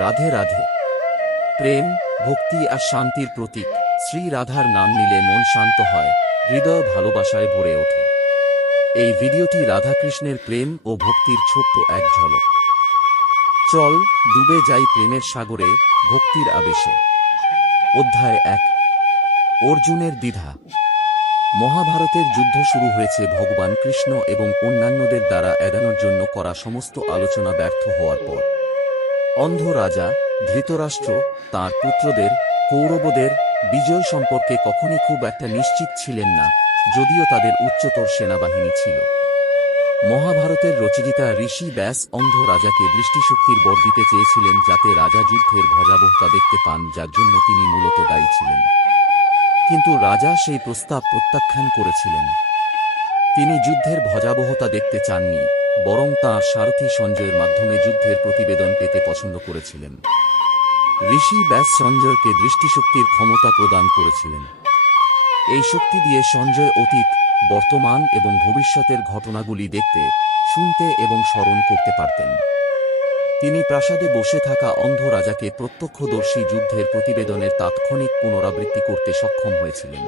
রাধে রাধে। প্রেম, ভক্তি আর শান্তির প্রতীক শ্রী রাধার নাম নিলে মন শান্ত হয়, হৃদয় ভালোবাসায় ভরে ওঠে। এই ভিডিওটি রাধাকৃষ্ণের প্রেম ও ভক্তির ছোট্ট এক ঝলক। চল ডুবে যাই প্রেমের সাগরে, ভক্তির আবেশে। অধ্যায় 1। অর্জুনের দ্বিধা। মহাভারতের যুদ্ধ শুরু হয়েছে ভগবান কৃষ্ণ এবং অন্যান্যদের দ্বারা এড়ানোর জন্য করা সমস্ত আলোচনা ব্যর্থ হওয়ার পর। অন্ধ রাজা ধৃতরাষ্ট্র তাঁর পুত্রদের, কৌরবদের বিজয় সম্পর্কে কখনই খুব একটা নিশ্চিত ছিলেন না, যদিও তাদের উচ্চতর সেনাবাহিনী ছিল। মহাভারতের রচয়িতা ঋষি ব্যাস অন্ধ রাজাকে দৃষ্টিশক্তির বর দিতে চেয়েছিলেন, যাতে রাজা যুদ্ধের ভয়াবহতা দেখতে পান, যার জন্য তিনি মূলত দায়ী ছিলেন। কিন্তু রাজা সেই প্রস্তাব প্রত্যাখ্যান করেছিলেন। তিনি যুদ্ধের ভয়াবহতা দেখতে চাননি, বরং তাঁর সারথি সঞ্জয়ের মাধ্যমে যুদ্ধের প্রতিবেদন পেতে পছন্দ করেছিলেন। ঋষি ব্যাস সঞ্জয়কে দৃষ্টিশক্তির ক্ষমতা প্রদান করেছিলেন। এই শক্তি দিয়ে সঞ্জয় অতীত, বর্তমান এবং ভবিষ্যতের ঘটনাগুলি দেখতে, শুনতে এবং স্মরণ করতে পারতেন। তিনি প্রাসাদে বসে থাকা অন্ধ রাজাকে প্রত্যক্ষদর্শী যুদ্ধের প্রতিবেদনের তাৎক্ষণিক পুনরাবৃত্তি করতে সক্ষম হয়েছিলেন।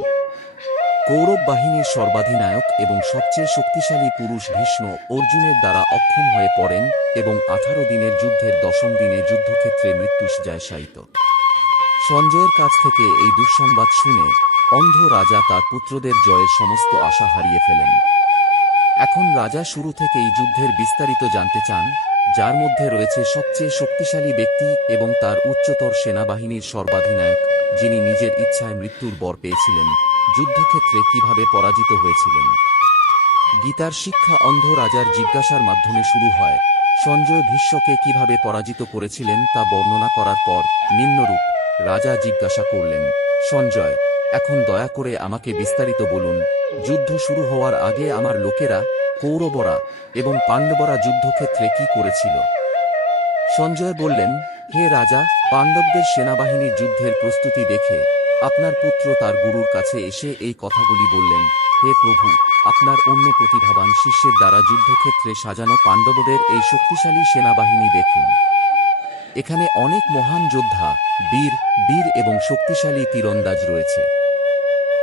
কৌরব বাহিনীর সর্বাধিনায়ক এবং সবচেয়ে শক্তিশালী পুরুষ ভীষ্ম অর্জুনের দ্বারা অক্ষম হয়ে পড়েন এবং 18 দিনের যুদ্ধের 10ম দিনে যুদ্ধক্ষেত্রে মৃত্যুশয্যায় শায়িত। সঞ্জয়ের কাছ থেকে এই দুঃসংবাদ শুনে অন্ধ রাজা তার পুত্রদের জয়ের সমস্ত আশা হারিয়ে ফেলেন। এখন রাজা শুরু থেকেই যুদ্ধের বিস্তারিত জানতে চান, যার মধ্যে রয়েছে সবচেয়ে শক্তিশালী ব্যক্তি এবং তার উচ্চতর সেনাবাহিনীর সর্বাধিনায়ক, যিনি নিজের ইচ্ছায় মৃত্যুর বর পেয়েছিলেন, যুদ্ধক্ষেত্রে কিভাবে পরাজিত হয়েছিলেন। গীতার শিক্ষা অন্ধ রাজার জিজ্ঞাসার মাধ্যমে শুরু হয়। সঞ্জয় ভীষ্মকে কিভাবে পরাজিত করেছিলেন তা বর্ণনা করার পর নিম্নরূপ রাজা জিজ্ঞাসা করলেন, সঞ্জয়, এখন দয়া করে আমাকে বিস্তারিত বলুন, যুদ্ধ শুরু হওয়ার আগে আমার লোকেরা, কৌরবরা এবং পাণ্ডবরা যুদ্ধক্ষেত্রে কি করেছিল? সঞ্জয় বললেন, হে রাজা, পাণ্ডবদের সেনাবাহিনীর যুদ্ধের প্রস্তুতি দেখে আপনার পুত্র তার গুরুর কাছে এসে এই কথাগুলি বললেন, হে প্রভু, আপনার অন্য প্রতিভাবান শিষ্যের দ্বারা যুদ্ধক্ষেত্রে সাজানো পাণ্ডবদের এই শক্তিশালী সেনাবাহিনী দেখুন। এখানে অনেক মহান যোদ্ধা, বীর এবং শক্তিশালী তীরন্দাজ রয়েছে।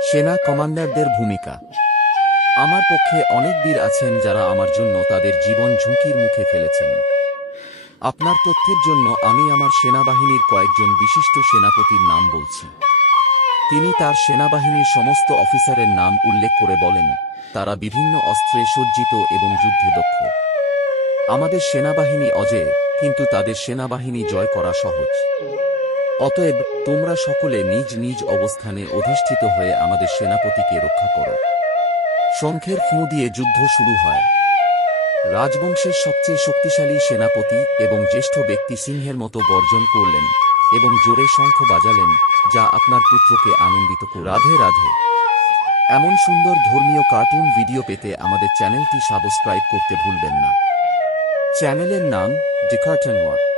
সেনা কমান্ডারদের ভূমিকা। আমার পক্ষে অনেক বীর আছেন যারা আমার জন্য তাদের জীবন ঝুঁকির মুখে ফেলেছেন। আপনার তথ্যের জন্য আমি আমার সেনাবাহিনীর কয়েকজন বিশিষ্ট সেনাপতির নাম বলছি। তিনি তার সেনাবাহিনীর সমস্ত অফিসারের নাম উল্লেখ করে বলেন, তারা বিভিন্ন অস্ত্রে সজ্জিত এবং যুদ্ধে দক্ষ। আমাদের সেনাবাহিনী অজেয়, কিন্তু তাদের সেনাবাহিনী জয় করা সহজ। অতএব তোমরা সকলে নিজ নিজ অবস্থানে অধিষ্ঠিত হয়ে আমাদের সেনাপতিকে রক্ষা করো। শঙ্খের ফুঁ দিয়ে যুদ্ধ শুরু হয়। রাজবংশের সবচেয়ে শক্তিশালী সেনাপতি এবং জ্যেষ্ঠ ব্যক্তি সিংহের মতো গর্জন করলেন এবং জোরে শঙ্খ বাজালেন, যা আপনার পুত্রকে আনন্দিত করে। রাধে রাধে। এমন সুন্দর ধর্মীয় কার্টুন ভিডিও পেতে আমাদের চ্যানেলটি সাবস্ক্রাইব করতে ভুলবেন না। চ্যানেলের নাম ডি কার্টুন ওয়ার্ল্ড।